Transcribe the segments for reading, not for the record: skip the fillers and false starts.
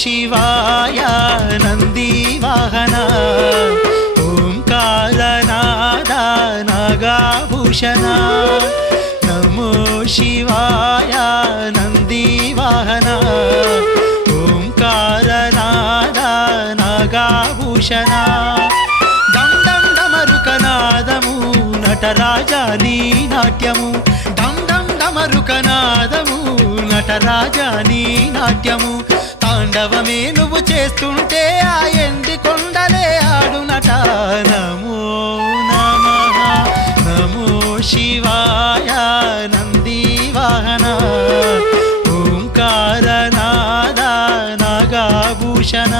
శివాయ నందివాహన ఓంకారనాద నాగాభూషణ నమో శివాయ నందివాహన ఓంకారనాద నాగాభూషణ డం డం డమరుకనాదము నటరాజా నీ నాట్యము డం డం డమరుకనాదము నటరాజా నీ నాట్యము తాండవమే నువ్వు చేస్తుంటే ఆ ఎండి కొండలే ఆడునట నమో నమః నమో శివాయ నందివాహన ఓంకారనాద నాగాభూషణ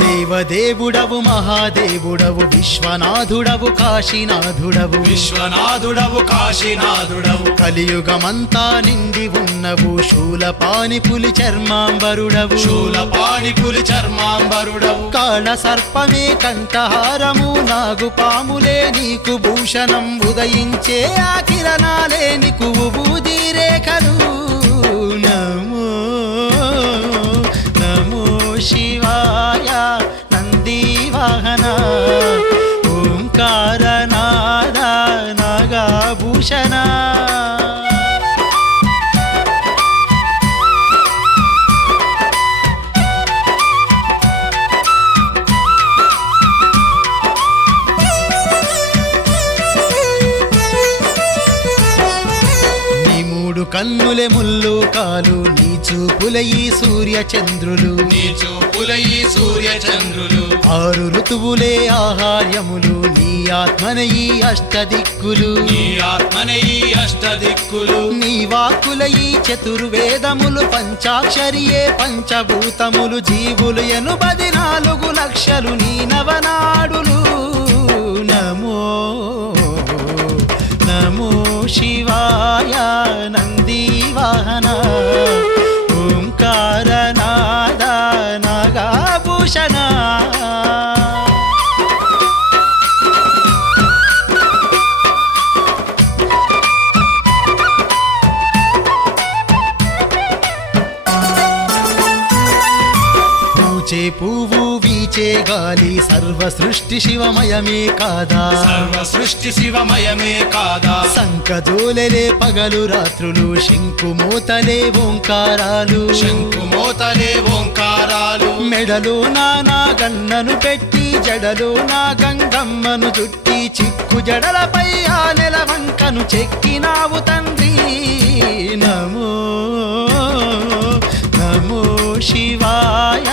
దేవదేవుడవు మహాదేవుడవు విశ్వనాథుడవు కాశీనాథుడవు విశ్వనాథుడవు కాశీనాథుడవు కలియుగమంతా నిండి ఉన్నవు శూలపాణి పులి చర్మాంబరుడవు శూలపాణి పులి చర్మాంబరుడవు కాళ సర్పమే కంఠహారము నాగుపాములే నీకు భూషణం ఉదయించే ఆ కిరణాలే నీకు బూది రేఖలు నమో నమో శివాయ నందివాహన ఓంకారనాద నాగాభూషణ కన్నులే ముల్లు కాలు నీ చూపుల ఈ సూర్య చంద్రులు నీ చూపుల ఈ సూర్య చంద్రులు ఆరు ఋతువులే ఆహార్యములు నీ ఆత్మన ఈ అష్టదిక్కులు నీ ఆత్మన ఈ అష్టదిక్కులు నీ వాక్కుల ఈ చతుర్వేదములు పంచాక్షరియే పంచభూతములు జీవులు 84 లక్షలు నీ నవనాడులు నమో నమో శివాయ నందివాహన ఓంకారనాద నాగాభూషణ పూచే పువ్వు వీచే గాలి సర్వ సృష్టి శివమయమే కాదా సర్వ సృష్టి శివమయమే కాదా సంకజోలలే పగలు రాత్రులు శంకుమోతలే ఓంకారాలు శంకుమోతలే ఓంకారాలు మెడలో నానా గన్నను పెట్టి జడలో నా గంగమ్మను చుట్టి చిక్కు జడలపై ఆ నెలవంకను చెక్కినావు తండ్రి నమో నమో శివాయ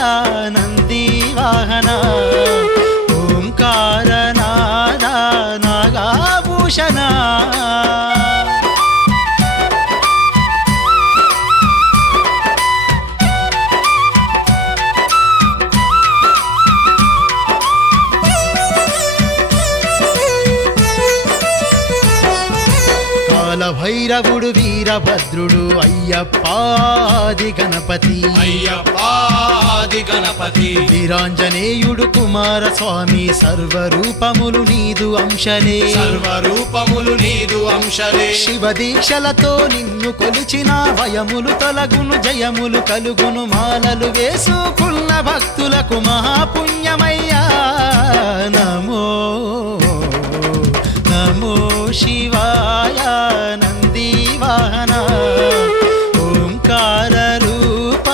నందివాహన ఓంకారనాద నాగాభూషణ భైరవుడు వీరభద్రుడు అయ్యప్పాది గణపతి అయ్యప్పాది గణపతి వీరాంజనేయుడు కుమారస్వామి సర్వరూపములు నీదు అంశలే సర్వరూపములు నీదు అంశలే శివ దీక్షలతో నిన్ను కొలిచిన భయములు తొలగును జయములు కలుగును మాలలు వేసుకున్న భక్తులకు మహాపుణ్యమయ్యా నమో నమో శివాయ నందివాహన ఓంకార రూప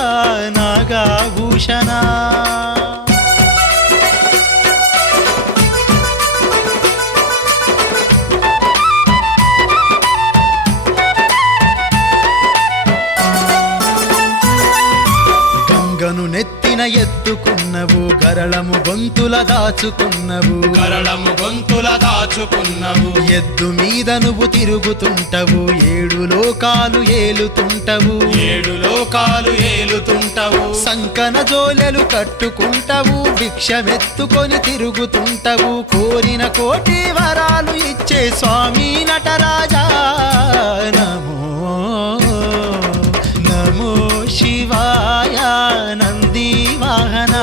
నాగాభూషణ గంగను నెత్తిన ఎత్తుకున్నవు గరళము గొంతుల దాచుకున్నవు గరళము గొంతుల దాచుకున్నవు ఎద్దు మీద నువ్వు తిరుగుతుంటవు 7 లోకాలు ఏలుతుంటవు 7 లోకాలు ఏలుతుంటవు సంకన జోలెలు కట్టుకుంటవు భిక్షమెత్తుకొని తిరుగుతుంటవు కోరిన కోటి వరాలు ఇచ్చే స్వామి నటరాజా నమో నమో శివాయ నందివాహన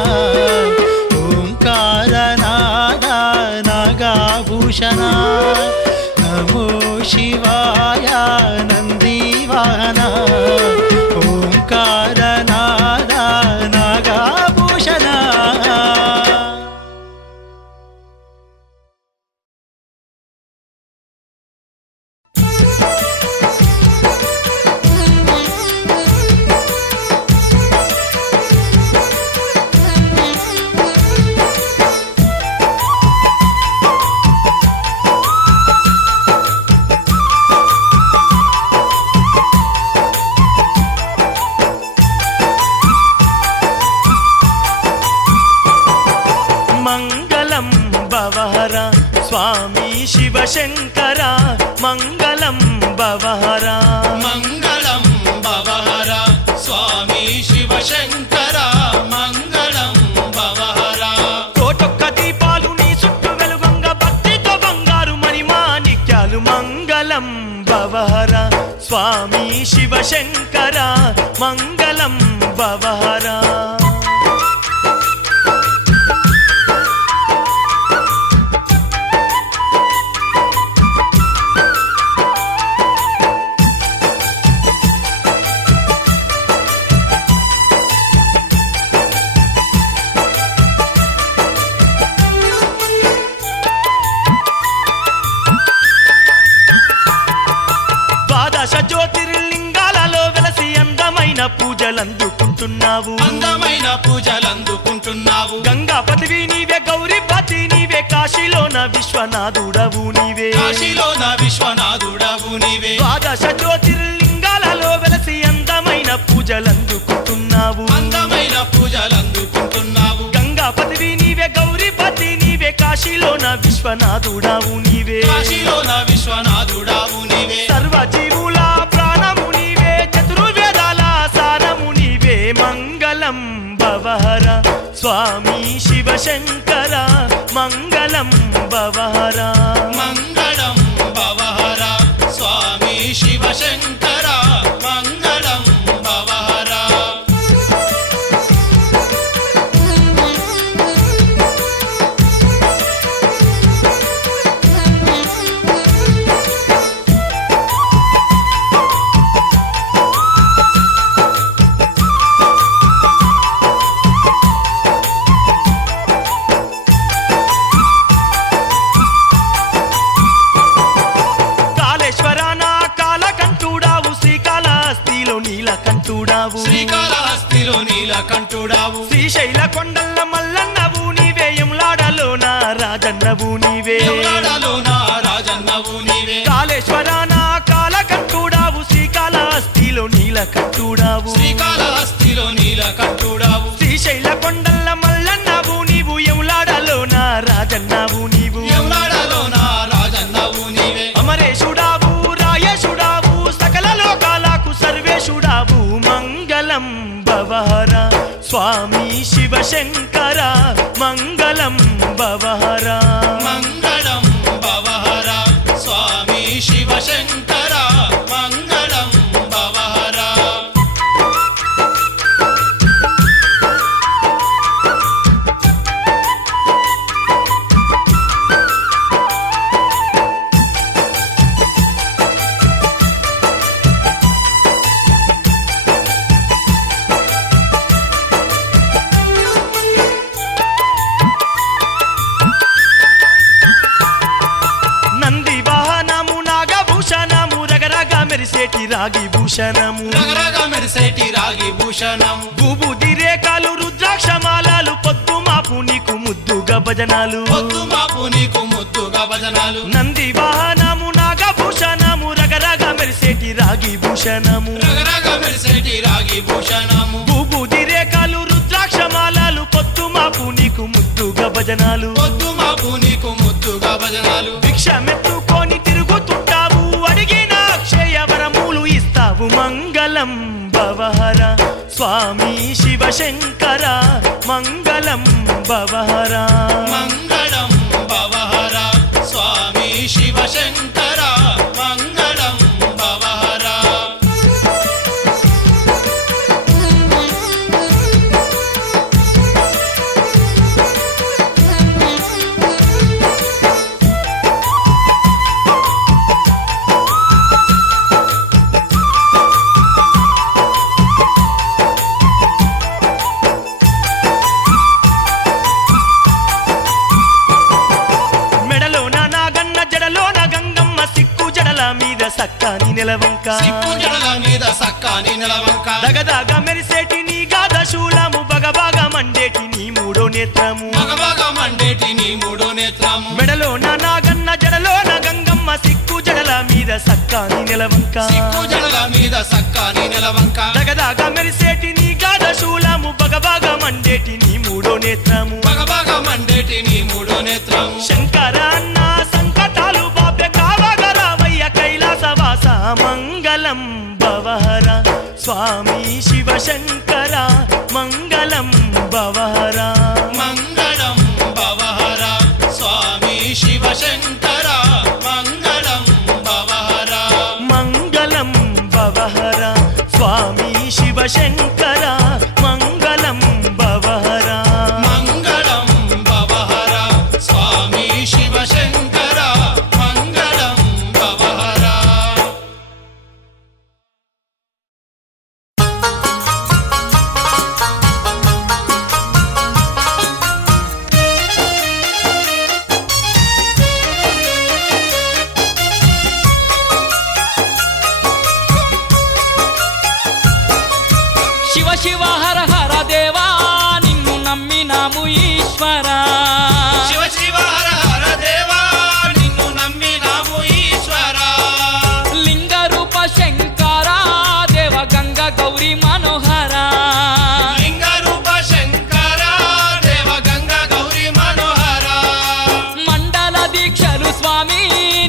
శివశంకర మంగళం భవహర మంగళం భవహర స్వామి శివశంకర మంగళం భవహర కోటొక్క దీపాలు నీ చుట్టూ వెలుగంగ భక్తితో బంగారు మణిమాణిక్యాలు మంగళం భవహర స్వామి శివశంకర మంగళం భవహర ద్వాదశ జ్యోతిర్లింగాలలో వెలసి అందమైన పూజలందుకుంటున్నావు అందమైన పూజలందుకుంటున్నావు గంగాపతివి నీవే గౌరీపతి నీవే కాశీలోన విశ్వనాథుడవు నీవే కాశీలోన విశ్వనాథుడవు నీవే ద్వాదశ జ్యోతిర్లింగాలలో వెలసి అందమైన పూజలందుకుంటున్నావు అందమైన పూజలందుకుంటున్నావు గంగాపతివి నీవే గౌరీపతి నీవే కాశీలోన విశ్వనాథుడవు నీవే కాశీలోన విశ్వనాథుడవు నీవే సర్వజీవుల ప్రాణము నీవే చతుర్వేదాల సారము నీవే మంగళం భవహర స్వామి శివశంకర మంగళం భవహర మంగళం భవహర స్వామి శివశంకర మంగళం భవహర కాళేశ్వర నా కాలకంఠుడావు శ్రీకాళహస్తిలో నీలకంఠుడావు శ్రీకాళహస్తిలో నీలకంఠుడావు శ్రీశైల కొండల మల్లన్నవు నీవే ఎంలాడలో నా రాజన్నవు నీవే ఎవరాడలో నా రాజన్నవు నీవే కాళేశ్వర నా కాలకంఠుడావు శ్రీకాళహస్తిలో నీలకంఠుడావు శ్రీకాళహస్తిలో నీలకంఠుడావు శ్రీశైల కొండల మల్లన్నవు నీవు ఎంలాడలో నా రాజన్నవు నీవు ఎవరాడలో నా రాజన్నవు నీవే అమరేశుడావు రాయేశుడావు సకల లోకాలకు సర్వేశుడావు మంగళం భవహర స్వామి శివశంకర మంగళం భవహర మంగళం భవహర స్వామి శివశంకర మంగళం భవహర నంది వాహనము నాగభూషణము రగరగ మెరిసేటి రాగి భూషణము రగరగ మెరిసేటి రాగి భూషణం భూబుది రేఖలు రుద్రాక్షమాలాలు పొద్దు మాపు నీకు ముద్దుగా భజనాలు పొద్దు మాపు నీకు ముద్దుగా భజనాలు నంది వాహనము నాగభూషణము రగరగ మెరిసేటి రాగి భూషణము రగరగ మెరిసేటి రాగి భూషణము భూబుది రేఖలు రుద్రాక్షమాలాలు పొద్దు మాపు నీకు ముద్దుగా భజనాలు పొద్దు మాపు నీకు ముద్దుగా భజనాలు భిక్షమెత్తుకొని తిరుగుతుంటావు అడిగిన అక్షయ వరములు ఇస్తావు మంగళం భవహర స్వామి శివశంకర మంగళం భవహర మంగళం భవహర స్వామి శివశంకర మంగళం భవహర మెడలోన నాగన్న జడలోన గంగమ్మ సిక్కు జడల మీద సక్కాని నెలవంక సిక్కు జడల మీద సక్కాని నిలవంక దగదగ మెరిసేటి నీ గాద శూలము బగబాగ మండేటి నీ మూడో నేత్రము మగమగ మండేటి నీ మూడో నేత్రము మెడలోన నాగన్న జడలోన గంగమ్మ సిక్కు జడల మీద సక్కాని నెలవంక సిక్కు జడల మీద సక్కాని నిలవంక దగదగ మెరిసేటి నీ గాద శూలము బగబాగ మండేటి నీ మూడో నేత్రము మగమగ మండేటి నీ మూడో నేత్రము శంకర అన్న సంకటాలు బాబే మంగళం భవహర స్వామి శివశంకర మంగళం భవహర మంగళం భవహర స్వామి శివశంకర మంగళం భవహర మంగళం భవహర స్వామి శివశంకర మంగళం భవహర మంగళం భవహర స్వామి శివశంకర మంగళం భవహర శివ శివ హర హర దేవా నిన్ను నమ్మినాము ఈశ్వరా శివ శివ హర హర దేవా నిన్ను నమ్మినాము ఈశ్వరా లింగ రూప శంకర దేవ గంగ గౌరీ మనోహర లింగ రూప శంకర దేవ గంగ గౌరీ మనోహర మండల దీక్షలు స్వామి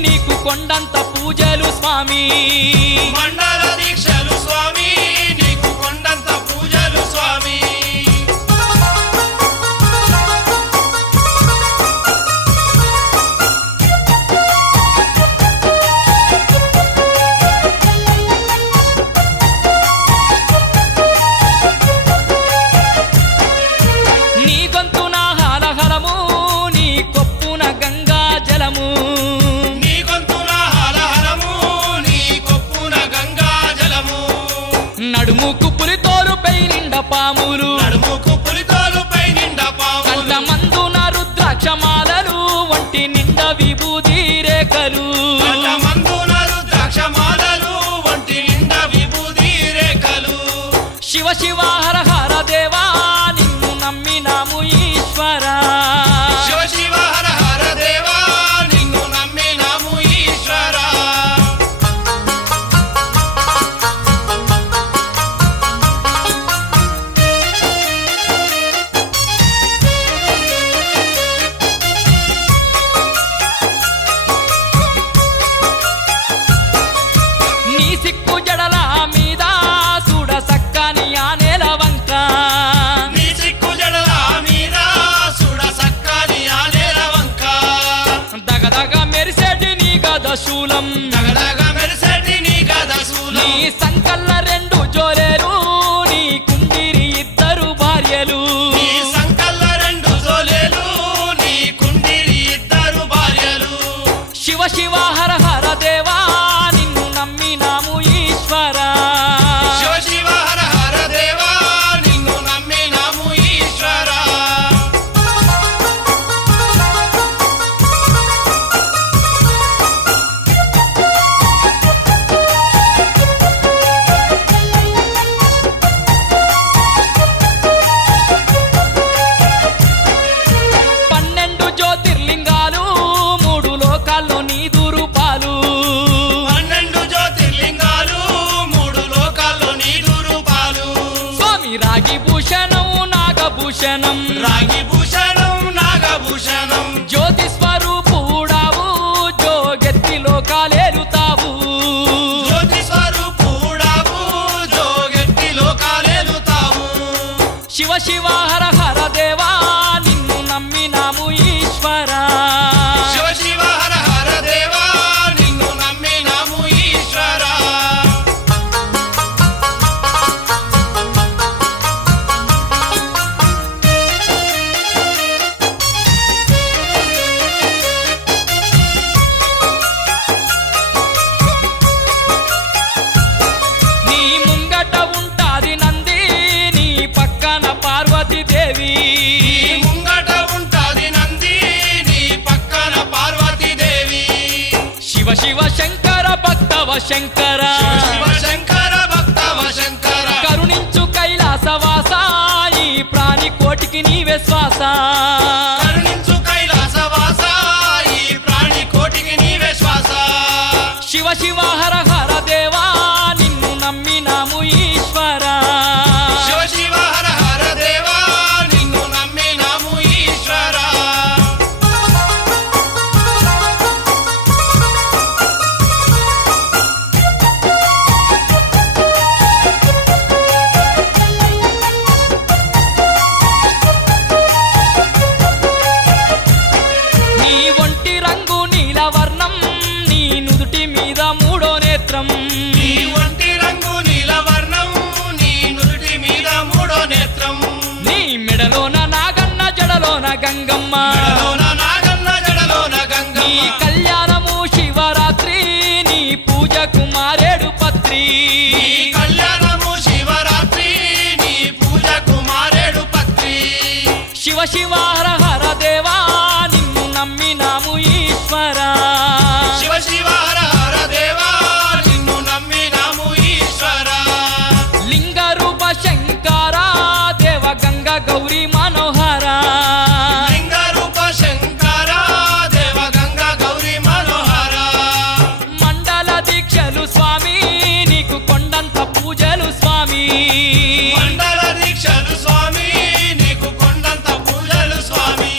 నీకు కొండంత పూజలు స్వామి మండల దీక్షలు స్వామి నీకు కొండంత పూజలు స్వామి నీ గొంతున హలహలము నీ కొప్పున గంగా జలము నీ గొంతున హలహలము నీ కొప్పున గంగా జలము నడుముకు పులితోలుపై నిండ పాములు నడుముకు పులితోలుపై నిండా పాములు కంట మందున రుద్రాక్షమాలలు వంటి నిండ విభూతి రేఖలు మందున రుద్రాక్షమాలలు వంటి నిండా విభూతి రేఖలు శివ శివ హర హర దేవా నిన్ను నమ్మినాము ఈశ్వరా శివ శివ హర హర దేవా నిన్ను నమ్మినాము ఈశ్వరా నీ సిక్కు జడల మీద చూడ సక్కని ఆ నేల వంక నీ సిక్కు జడల మీద సుడ సక్కని ఆ నేల వంక దగదగ మెరిసేటి నీ గద శూలం దగదగ మెరిసేటి నీ గద నీ శూలం సంకల్ల రెండు జోలేరు నీ కుండిరి ఇద్దరు భార్యలు నీ సంకల్ల రెండు జోలేలు నీ కుండిరి ఇద్దరు భార్యలు శివ శివ హర హర దేవా నిన్ను నమ్మినాము ఈశ్వరా శివ శివ హర హర దేవా నిన్ను నమ్మినాము ఈశ్వరా పన్నెండు జ్యోతిర్లింగాలు మూడు లోకాల్లో నీదు రూపాలు 12 జ్యోతిర్లింగాలు 3 లోకాల్లో నీదు రూపాలు స్వామి రాగి భూషణం నాగభూషణం రాగి భూషణం నాగభూషణం జ్యోతి స్వరూపుడావు జోగెత్తి లోకాలేలుతావు జ్యోతి స్వరూపుడావు జోగెట్టి లోకాలేలుతావు శివ శివ హర హర దేవా నిన్ను నమ్మినాము ఈశ్వరా శివ శివ హర హర దేవా నిన్ను నమ్మినాము ఈశ్వరా నీ ముంగట ఉంటాది నంది నీ పక్కన పార్వతీదేవి నీ ముంగట ఉంటాది నంది నీ పక్కన పార్వతీదేవి శివ శివ శంకర భక్తవ శంకర శివ శంకర భక్తవ శంకర కరుణించు కైలాసవాస ఈ ప్రాణి కోటికి నీవే శ్వాస కరుణించు కైలాసవాస ఈ ప్రాణి కోటికి నీవే శ్వాస శివ శివ హర హర దేవా నిన్ను నమ్మినాము ఈశ్వరా శివ శివ హర హర దేవా నిన్ను నమ్మినాము ఈశ్వరా ఈశ్వరా శివ శివ హర హర దేవా నిన్ను నమ్మినాము ఈశ్వరా లింగ రూప శంకరా దేవ గంగా గౌరీ మనోహరా లింగ రూప శంకర దేవ గంగా గౌరీ మనోహర మండల దీక్షలు స్వామి నీకు కొండంత పూజలు స్వామి మండల దీక్షలు స్వామి నీకు కొండంత పూజలు స్వామి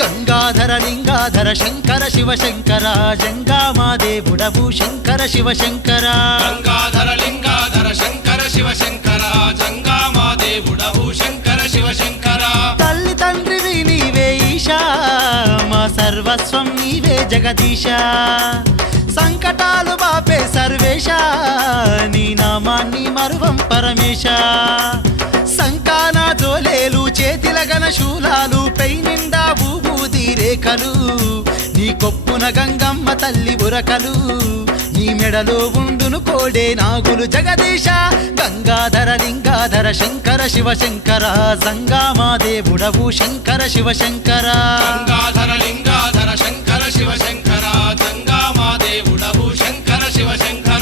గంగాధర లింగాధర శంకర శివ శంకర జంగామాదేవుడవు శంకర శివ శంకర గంగాధర లింగాధర శంకర శివ శంకర జంగామాదేవుడవు శంకర శివ శంకర తల్లి తండ్రివి నీవే ఈశా మా సర్వస్వం నీవే జగదీశ సంకటాలు బాపే సర్వేశ నీ నామాన్ని మరువం పరమేశ సంకాన జోలేలు చేతిలగన శూలాలు పై నిండా ఊబూది రేఖలు నీ కొప్పున గంగమ్మ తల్లి ఉరకలు నీ మెడలో ఉండును కోడే నాగులు జగదీశ గంగాధర లింగాధర శంకర శివ శంకర జంగామాదేవుడవు శంకర శివ శంకర గంగాధర లింగాధర శంకర శివ శంకర జంగామాదేవుడవు శంకర శివ శంకర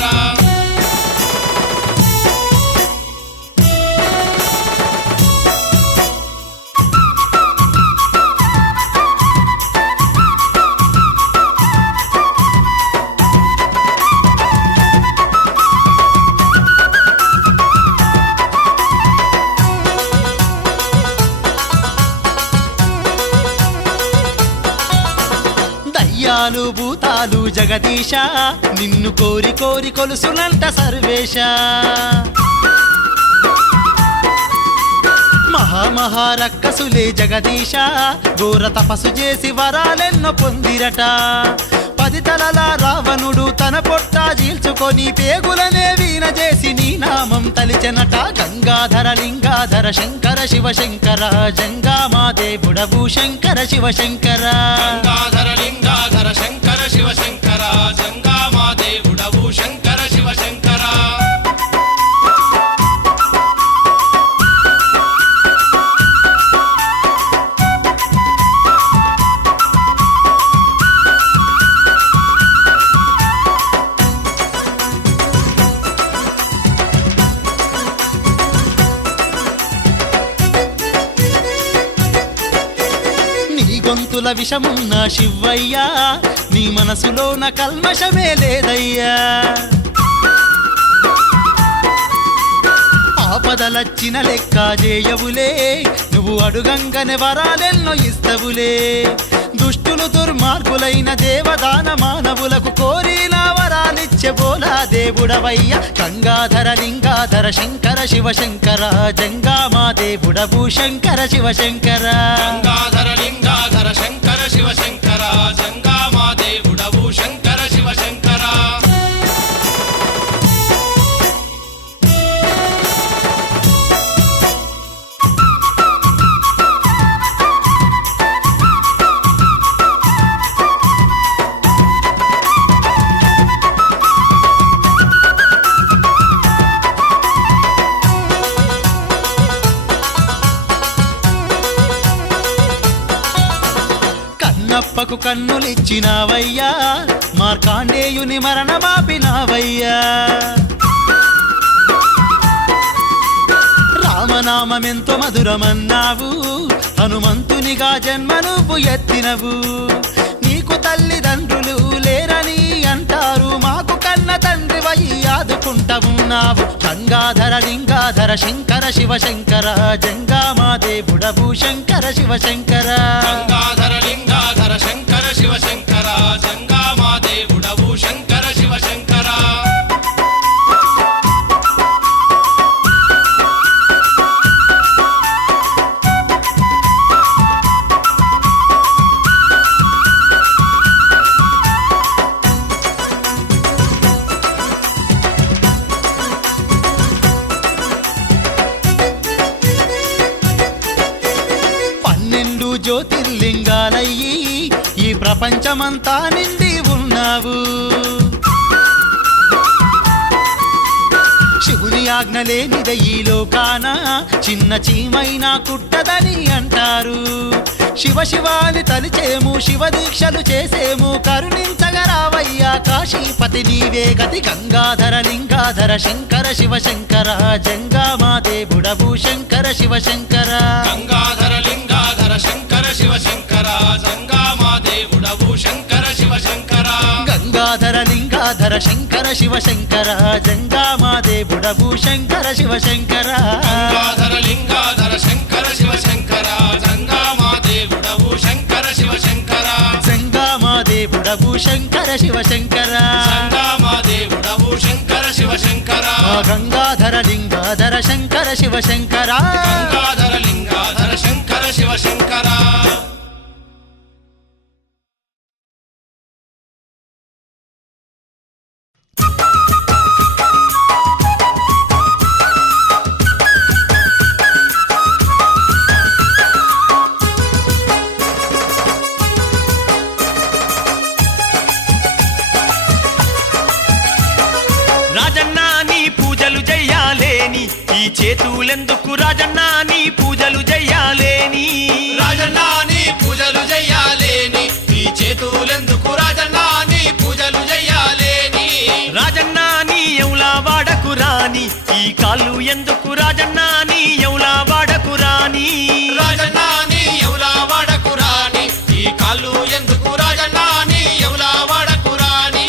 దయ్యాలు భూతాలు జగదీశ నిన్ను కోరి కోరి కొలుసులంట సర్వేశ మహామహారక్కసులే జగదీశ ఘోర తపస్సు చేసి వరాలెన్నో పొందిరట 10 తలల రావణుడు తన పొట్ట చీల్చుకొని పేగులనే వీణ చేసి నీ నామం తలిచెనట గంగాధర లింగాధర శంకర శివ శంకర జంగామాదేవుడవు శంకర శివ శంకర గంగాధర లింగాధర శంకర శివ శంకర జంగామాదేవుడవు శంకర శివ శంకర నీ గొంతుల విషమున్న శివయ్యా నీ మనసులోన కల్మషమే లేదయ్యా ఆపదలచ్చిన లెక్క చేయవులే నువ్వు అడుగంగనే వరాలెన్నో ఇస్తవులే దుష్టులు దుర్మార్గులైన దేవదాన మానవులకు కోరిన వరాలిచ్చే బోలా దేవుడవయ్య గంగాధర లింగాధర శంకర శివ శంకర జంగామాదేవుడవు శంకర శివ శంకర గంగాధర లింగాధర శంకర శివ శంకర జంగామాదేవుడవు శంకర శివ శంకర కన్నప్పకు కన్నులిచ్చినావయ్యా మార్కాండేయుని మరణమాపినావయ్యా రామనామమెంతో మధురమన్నావు హనుమంతునిగా జన్మ నువ్వు ఎత్తినవు నీకు తల్లిదండ్రులు లేరని అంటారు మాకు కన్న తండ్రివై ఆదుకుంటా ఉన్నావు గంగాధర లింగాధర శంకర శివ శంకర జంగామాదేవుడవు శంకర శివ శంకర గంగాధర లింగాధర శంకర శివ శంకర జంగామాదేవుడవు శంకర శివ శంకర జ్యోతిర్లింగాలయ్యి ఈ ప్రపంచమంతా నిండి ఉన్నావు. శివుని ఆజ్ఞ లేనిదే ఈ లోకాన చిన్న చీమైనా కుట్టదని అంటారు. శివ శివాని తలిచేము, శివ దీక్షలు చేసేము, కరుణించగరావయ్యా కాశీపతి నీవే గతి. గంగాధర లింగాధర శంకర శివ శంకర జంగామాదేవుడవు శంకర శివ శంకర. గంగాధర లింగాధర శంకర శివ శంకర జంగామాదేవుడవు శంకర శివ శంకర. గంగాధర లింగాధర శంకర శివ శంకర జంగామాదేవుడవు శంకర శివ శంకర. గంగాధర లింగాధర శంకర శివ శంకర జంగామాదేవుడవు శంకర శివ శంకర. జంగామాదేవుడవు శంకర శివ శంకర. జంగామాదేవుడవు శంకర శివ శంకర. గంగాధర లింగాధర శంకర శివ శంకర. గంగాధర లింగాధర శంకర శివ శంకర. రాజన్న నీ పూజలు చెయ్యాలేని ఈ చేతులెందుకు రాజన్న నీ పూజలు చెయ్యాలేని. రాజన్న నీ పూజలు చెయ్యాలేని ఈ చేతులెందుకు రాజన్న నీ పూజలు చెయ్యాలేని. రాజన్న నీ ఎవలా వాడకు రాని ఈ కాళ్ళు ఎందుకు రాజన్న నీ ఎవలా వాడకు రాని. రాజన్న నీ ఎవలా వాడకు రాని ఈ కాళ్ళు ఎందుకు రాజన్న నీ ఎవలా వాడకు రాని.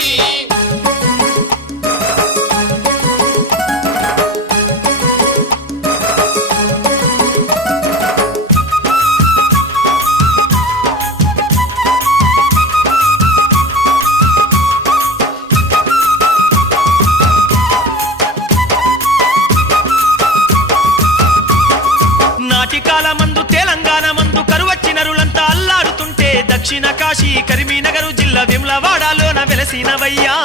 నాటికాల మందు తెలంగాణ మందు కరువచ్చినరులంతా అల్లాడుతుంటే దక్షిణ కాశీ కరీంనగర్ జిల్లా వేములవాడలోన వెలసినవయ్యా.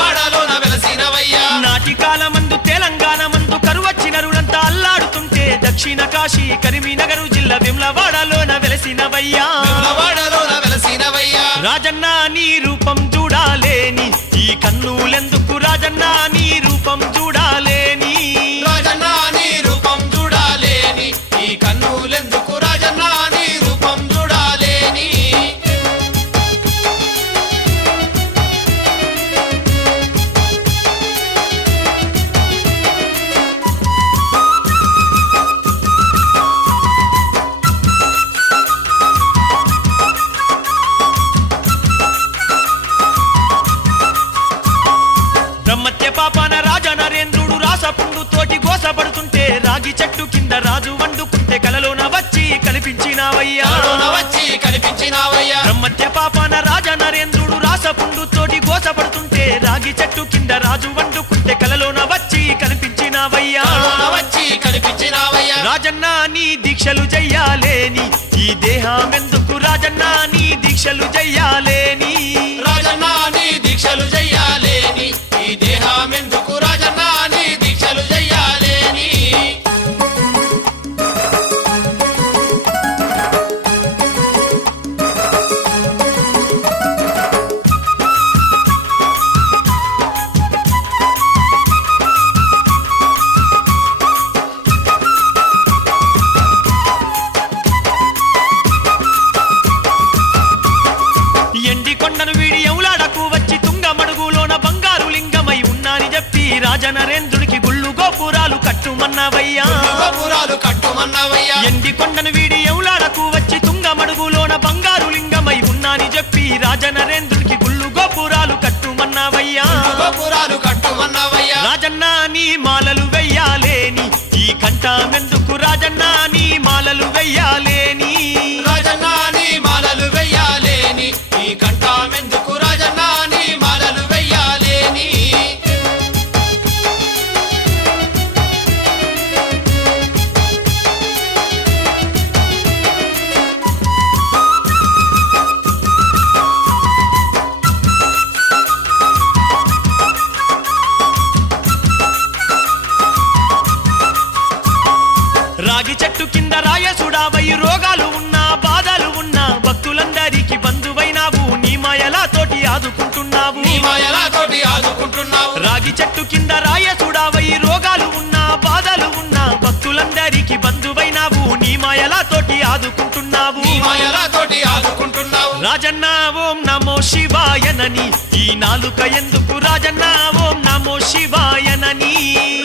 వాడలోన వెలసినవయ్యా. నాటికాల మందు తెలంగాణ మందు కరువచ్చినరులంతా అల్లాడుతుంటే దక్షిణ కాశీ కరీంనగర్ జిల్లా వేములవాడలోన వెలసినవయ్యా. వాడలోన వెలసినవయ్యా. రాజన్న నీ రూపం చూడాలేని ఈ కన్నులెందుకు రాజన్న నీ రూపం చూడాలేని. రాజన్న నీ రూపం చూడాలేని ఈ కన్నులెందుకు రాజన్న నీ రూపం చూడాలేని. బ్రహ్మత్య పాపాన రాజ నరేంద్రుడు రాసపుండు తోటి గోసపడుతుంటే రాగి చెట్టు కింద రాజు వండుకుంటే కలలోన వచ్చి కనిపించినావయ్యా. కలలోన వచ్చి కనిపించినావయ్యా. బ్రహ్మత్య పాపాన రాజ నరేంద్రుడు రాసపుండు తోటి గోసపడుతుంటే రాగి చెట్టు కింద రాజు వండుకుంటే కలలోన వచ్చి కనిపించినావయ్యా. కలలోన వచ్చి కనిపించినావయ్యా. రాజన్న నీ దీక్షలు చెయ్యాలేని ఈ దేహమెందుకు రాజన్న నీ దీక్షలు చెయ్యాలేని. రాజన్న నీ దీక్షలు చెయ్యాలేని ఈ దేహమెందుకు రాజన్న నీ దీక్షలు చెయ్యాలేని. ఎండి కొండను వీడి ఎవలాడకు వచ్చి తుంగమడుగులోన బంగారు లింగమై ఉన్నాని చెప్పి రాజనరేంద్రుడికి గుళ్ళు గోపురాలు కట్టుమన్నవయ్యా. గోపురాలు కట్టుమన్నవయ్యా. ఎండి కొండను వీడి ఎవలాడకు వచ్చి తుంగమడుగులోన బంగారు లింగమై ఉన్నాని చెప్పి రాజనరేంద్రుడికి గుళ్ళు గోపురాలు కట్టుమన్నవయ్యా. గోపురాలు కట్టుమన్నవయ్యా. రాజన్న నీ మాలలు వెయ్యాలేని ఈ కంఠమెందుకు రాజన్న నీ మాలలు వెయ్యాలేని. రాజన్న నీ మాలలు వెయ్యాలేని ఈ కంఠమెందుకు రాజన్న నీ మాలలు వెయ్యాలేని. రాగి చెట్టు కింద రాయసుడావై రోగాలు ఉన్నా బాధలు ఉన్నా ఆదుకుంటున్నావు నీ మాయలతోటి ఆదుకుంటున్నావు రాగి చెట్టు కింద రాయ చూడావై రోగాలు ఉన్నా బాధలు ఉన్నా భక్తులందరికీ బంధువైనావు నీ మాయలతోటి ఆదుకుంటున్నావు నీ మాయలతోటి ఆదుకుంటున్నావు రాజన్న ఓం నమో శివాయనని ఈ నాలుక ఎందుకు రాజన్న ఓం నమో శివాయనని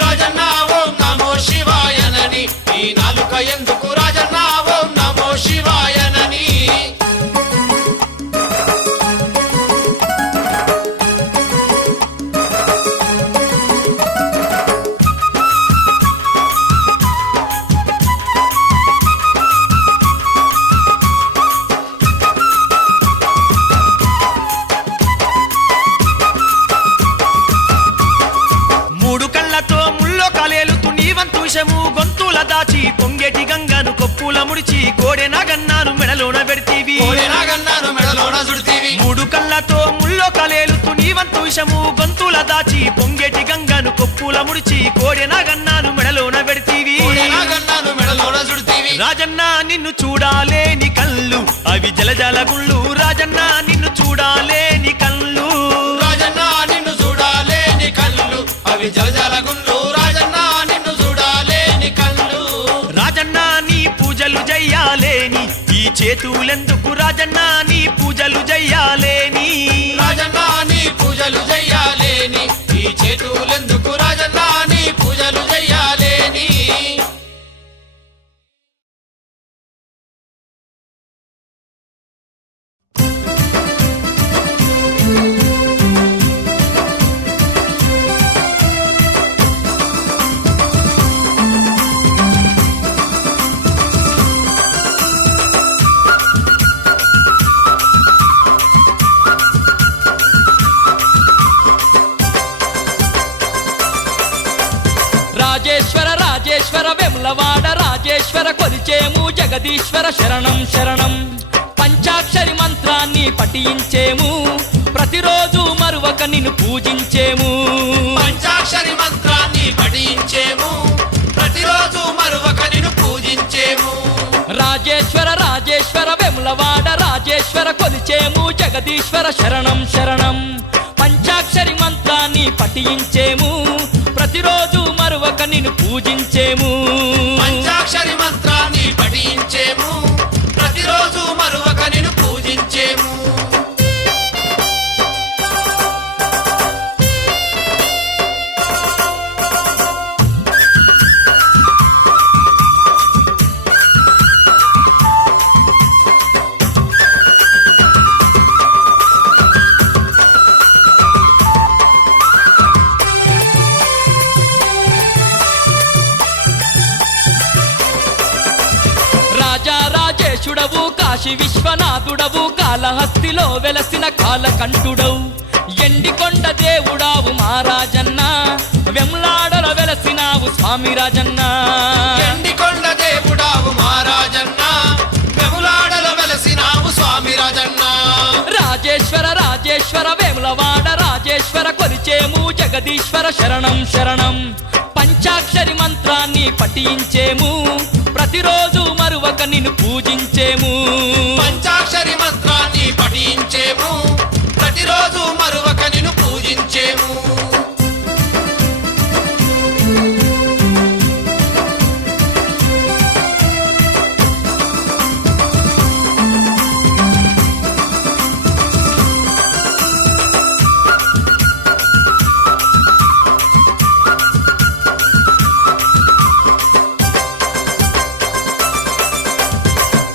రాజన్న ఓం నమో శివాయనని ఈ నాలుక ఎందుకు రాజన్న ఓం నమో శివాయనని మూడు కళ్ళతో ముల్లో కాలేలుతూ నీవంతు విషము గొంతుల దాచి పొంగేటి గంగను కొప్పుల ముడిచి కోడె నాగన్నాను మెడలోన పెడితీవి కోడెనాగన్నాను మెడలోన సుడితీవి మూడు కళ్ళతో ముల్లో కాలేలుతూ నీవంతు విషము గొంతుల దాచి పొంగేటి గంగను కొప్పుల ముడిచి కోడె నాగన్నాను మెడలోన పెడితీవి కోడెనాగన్నాను మెడలోన సుడితీవి రాజన్న నిన్ను చూడాలేని కళ్ళు అవి జలజల గుళ్ళు రాజన్న నిన్ను చూడాలేని కళ్ళు రాజన్న నిన్ను చూడాలేని కళ్ళు అవి జలజల గుళ్ళు రాజన్న నిన్ను చూడాలేని కళ్ళు రాజన్న నీ పూజలు చెయ్యాలేని ఈ చేతులెందుకు రాజన్న నీ పూజలు చెయ్యాలేని రాజన్న నీ పూజలు చెయ్యాలేని ఈ చేతులెందుకు రాజన్న నీ పూజలు చెయ్యాలేని రాజేశ్వర రాజేశ్వర వెములవాడ రాజేశ్వర కొలిచేము జగదీశ్వర శరణం శరణం పంచాక్షరి మంత్రాన్ని పఠించేము ప్రతిరోజు మరువక నిన్ను పూజించేము పంచాక్షరి మంత్రాన్ని పఠించేము ప్రతిరోజు మరువక నిన్ను పూజించేము రాజేశ్వర రాజేశ్వర వెములవాడ రాజేశ్వర కొలిచేము జగదీశ్వర శరణం శరణం పంచాక్షరి మంత్రాన్ని పఠించేము ప్రతిరోజు మరువక నిన్ను పూజించేము పంచాక్షరి మంత్రాన్ని పఠించేము ప్రతిరోజు మరువక నిన్ను పూజించేము రాజా రాజేశుడవు కాశీ విశ్వనాథుడవు కాళహస్తిలో వెలసిన కాలకంఠుడవు ఎండికొండ దేవుడావు మహారాజన్న వెమ్లాడల వెలసినావు స్వామి రాజన్న ఎండికొండ దేవుడావు మహారాజన్న వెములాడల వెలసినావు స్వామి రాజన్న రాజేశ్వర రాజేశ్వర వేములవాడ రాజేశ్వర కొలిచేము జగదీశ్వర శరణం శరణం పంచాక్షరి మంత్రాన్ని పఠించేము ప్రతిరోజు మరువక నిన్ను పూజించేము పంచాక్షరి మంత్రాన్ని పఠించేము ప్రతిరోజు మరువక నిన్ను పూజించేము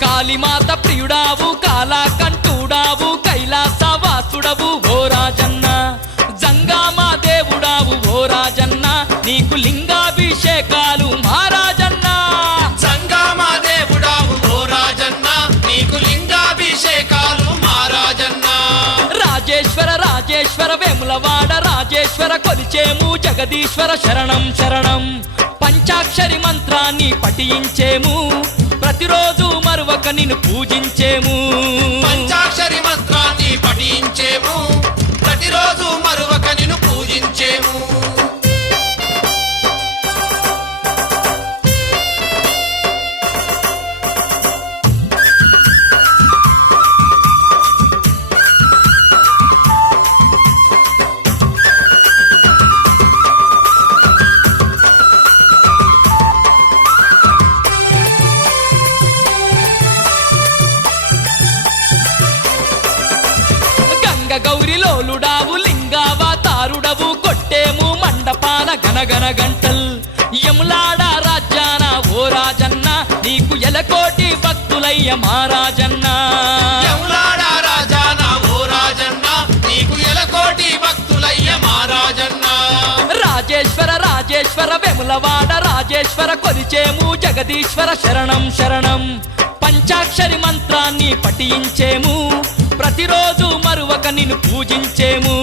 కాళీమాత ప్రియుడావు కాలాకంఠుడావు కైలాసవాసుడవు ఓ రాజన్న జంగామా దేవుడావు ఓ రాజన్న నీకు లింగాభిషేకాలు మహారాజన్న సంగమా దేవుడావు ఓ రాజన్న నీకు లింగాభిషేకాలు మహారాజన్న రాజేశ్వర రాజేశ్వర వేములవాడ రాజేశ్వర కొలిచేము జగదీశ్వర శరణం శరణం పంచాక్షరి మంత్రాన్ని పఠించేము ప్రతిరోజు మరువక నిన్ను పూజించేము పంచాక్షరి మంత్రాన్ని పఠించేము ప్రతిరోజు మరువక నిన్ను పూజించేము గనగన గంటల్ యములాడ రాజ్యాన ఓ రాజన్న నీకు ఎలకోటి భక్తులయ్య మహారాజన్న యములాడ రాజాన ఓ రాజన్న నీకు ఎలకోటి భక్తులయ్య మహారాజన్న రాజేశ్వర రాజేశ్వర వెములవాడ రాజేశ్వర కొలిచేము జగదీశ్వర శరణం శరణం పంచాక్షరి మంత్రాన్ని పఠించేము ప్రతిరోజు మరువక నిన్ను పూజించేము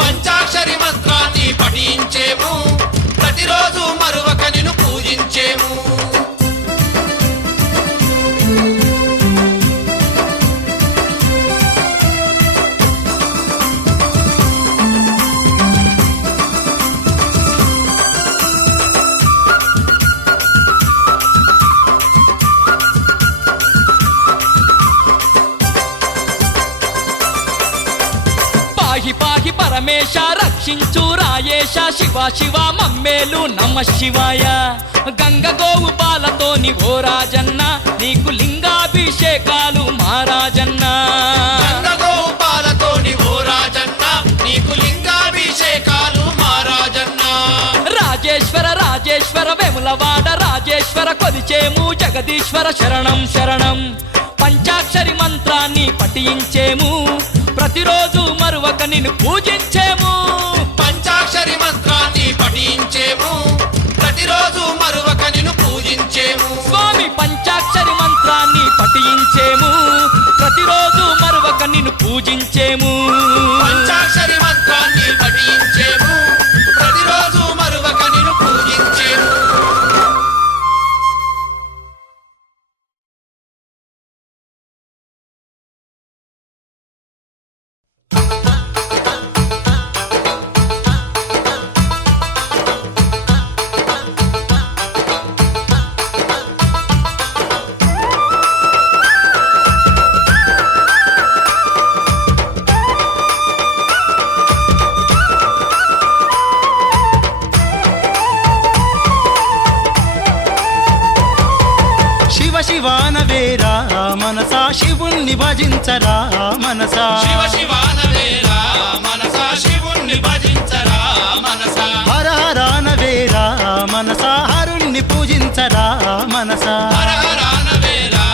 పంచాక్షరి మంత్రాన్ని పఠించేము ప్రతిరోజు మరువక నిన్ను పూజించేము పాహి పాహి పరమేశ రక్షించు రాయేశ శివ శివ మమ్మేలు నమ శివాయ గంగ గోవు బాలతోని ఓ రాజన్న నీకు లింగాభిషేకాలు మహారాజన్న గంగగోపాలతోని ఓ రాజన్న నీకు లింగాభిషేకాలు మహారాజన్న రాజేశ్వర రాజేశ్వర వెములవాడ రాజేశ్వర కొలిచేము జగదీశ్వర శరణం శరణం పంచాక్షరి మంత్రాన్ని పఠించేము ప్రతిరోజు మరువక నిన్ను పూజించేము పంచాక్షరి మంత్రాన్ని పఠించేము ప్రతిరోజు మరువక నిన్ను పూజించేము స్వామి పంచాక్షరి మంత్రాన్ని పఠించేము ప్రతిరోజు మరువక నిన్ను పూజించేము పంచాక్షరి మంత్రాన్ని పఠించేము ప్రతిరోజు మరువక నిన్ను పూజించేము శివ శివానవేరా మనసా శివుణ్ణి భజించరా మనసా శివ శివానవేరా మనసా శివుణ్ణి భజించరా మనసా హర హరానవేరా మనసా హరుణ్ణి పూజించరా మనసా హర హరానవేరా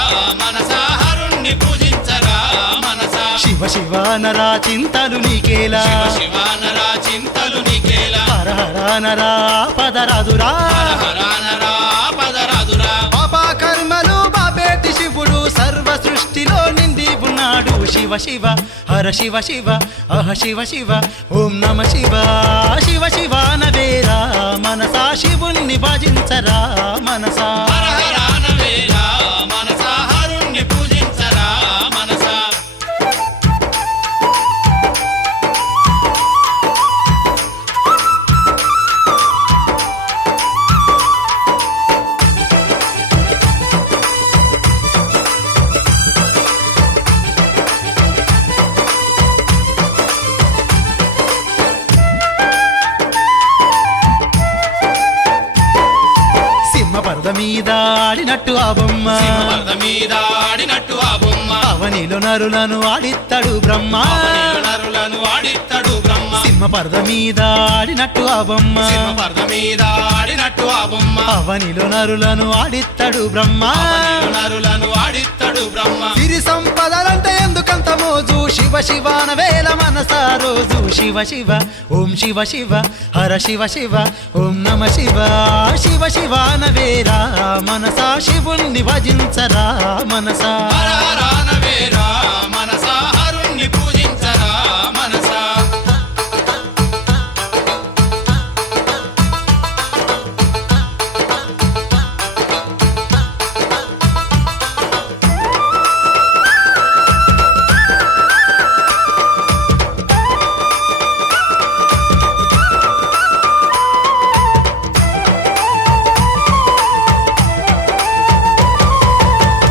మనసా హరుణ్ణి పూజించరా మనసా శివ శివానరా చింతలు నీకేలా శివ శివానరా చింతలు నీకేలా హర హరానరా పదరాదురా హర హరానరా పదరాదురా పాపా కర్మలు బాబేటి శివుడు సర్వ సృష్టిలో నిండి ఉన్నాడు శివ శివ హర శివ శివ అహ శివ శివ ఓం నమ శివ శివ శివానవేరా మనసా శివుణ్ణి భజించరా మనసా హర హరానవేరా మనసా హరుణ్ణి పూజించరా మనసా సింహ పర్ద మీద ఆడినట్టు ఆ బొమ్మ సింహపర్ద మీద ఆడినట్టు ఆ బొమ్మ అవనిలో నరులను ఆడిత్తడు బ్రహ్మ అవనిలో నరులను ఆడిత్తడు బ్రహ్మ సింహ పర్ద మీద ఆడినట్టు ఆ బొమ్మ సింహపర్ద మీద ఆడినట్టు ఆ బొమ్మ అవనిలో నరులను ఆడిత్తడు బ్రహ్మ అవనిలో నరులను ఆడిత్తడు బ్రహ్మ సిరి సంపదలంటే ఎందుకంత మోజు శివ శివాన వేల మనసా రోజు శివ శివ ఓం శివ శివ హర శివ శివ ఓం నమ శివ శివ శివాన వేరా మనసా శివుణ్ణి భజించరా మనసా హర హరానవేరా మనసా హరుణ్ణి పూజించరా మనసా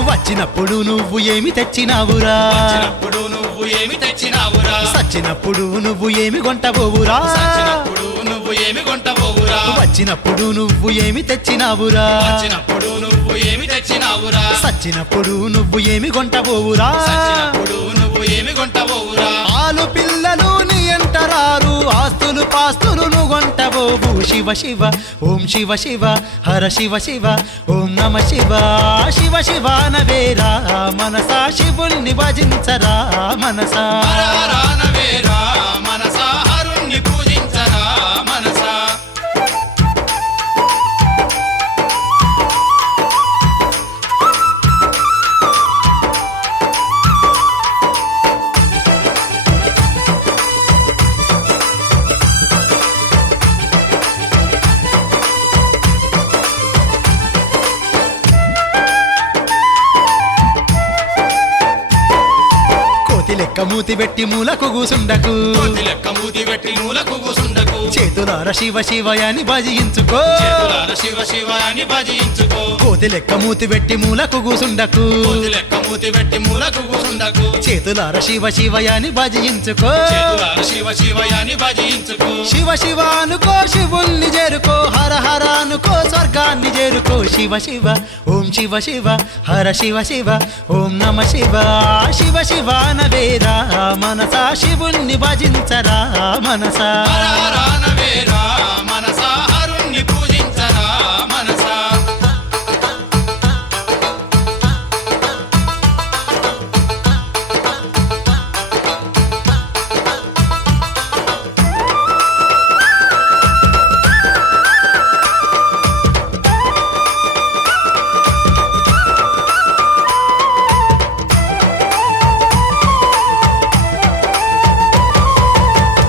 వచ్చినప్పుడు నువ్వు ఏమి తెచ్చినావురా వచ్చినప్పుడు నువ్వు ఏమి తెచ్చినావురా సచ్చినప్పుడు నువ్వు ఏమి కొంటబోవురా సచ్చినప్పుడు నువ్వు ఏమి కొంటబోవురా వచ్చినప్పుడు నువ్వు ఏమి తెచ్చినావురా వచ్చినప్పుడు నువ్వు ఏమి తెచ్చినావురా సచ్చినప్పుడు నువ్వు ఏమి కొంటబోవురా సచ్చినప్పుడు నువ్వు ఏమి కొంటబోవురా పాలు పిల్లలు నీ ఎంట కొంటరారు ఆస్తులు పాస్తులు నుగొంటబోవు శివ శివ ఓం శివ శివ హర శివ శివ ఓం నమ శివ శివ శివ నవేరా మనసా శివుల్ని భజించరా మనసా హర హర నవేరా మనసా హరుణ్ణి పూజించరా మనసా కోతి లెక్క మూతి పెట్టి మూలకు కూసుండకు కోతి లెక్క మూతి పెట్టి మూలకు కూసుండకు చేతులార శివ శివయని భజించుకో చేతులార శివ శివ అని భజించుకో కోతి లెక్క మూతి పెట్టి మూలకు కూసుండకు కోతి లెక్క మూతి పెట్టి మూలకు కూసుండకు చేతులార శివ శివయని భజించుకో చేతులార శివ శివ అని భజించుకో శివ శివ అనుకో శివుల్ని చేరుకో హర హర అనుకో స్వర్గాన్ని చేరుకో శివ శివ ఓం శివ శివ హర శివ శివ ఓం నమ శివ శివ శివ నవేరా మనసా శివుల్ని భజించరా మనసా హర హర నవేరా మనసా హరుణ్ణి పూజించరా మనసా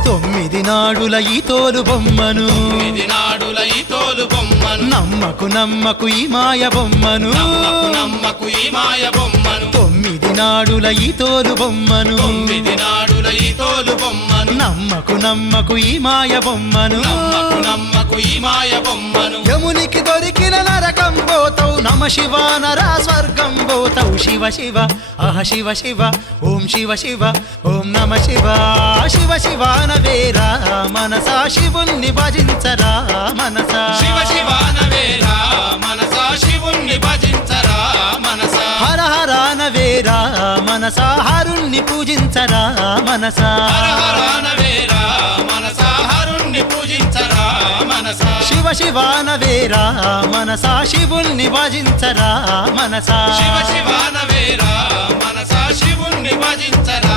తొమ్మిది నాడుల ఈ తోలు బొమ్మను ఇది నాడుల ఈ తోలు బొమ్మను నమ్మకు నమ్మకు ఈ మాయ బొమ్మను నమ్మకు నమ్మకు ఈ మాయ బొమ్మను తొమ్మిది నాడుల ఈ తోలు బొమ్మను తొమ్మిది నాడుల ఈ తోలు బొమ్మను నమ్మకు నమ్మకు ఈ మాయ బొమ్మను నమ్మకు నమ్మకు ఈ మాయ బొమ్మను యమునికి దొరికిన నరకం పోతవు నమ శివ నర స్వర్గం పోతవు శివ శివ అహ శివ శివ ఓం శివ శివ ఓం నమ శివ శివ శివ నవేరా మనసా శివుల్ని భజించరా మనసా శివ శివ నవేరా మనసా శివుణ్ణి భజించరా మనసా హర హర నవేరా మనసా హరుణ్ణి పూజించరా మనసా హర హర నవేరా మనసా హరుణ్ణి పూజించరా మనసా శివ శివ నవేరా మనసా శివుల్ని భజించరా మనసా శివ శివ నవేరా మనసా శివుణ్ణి భజించరా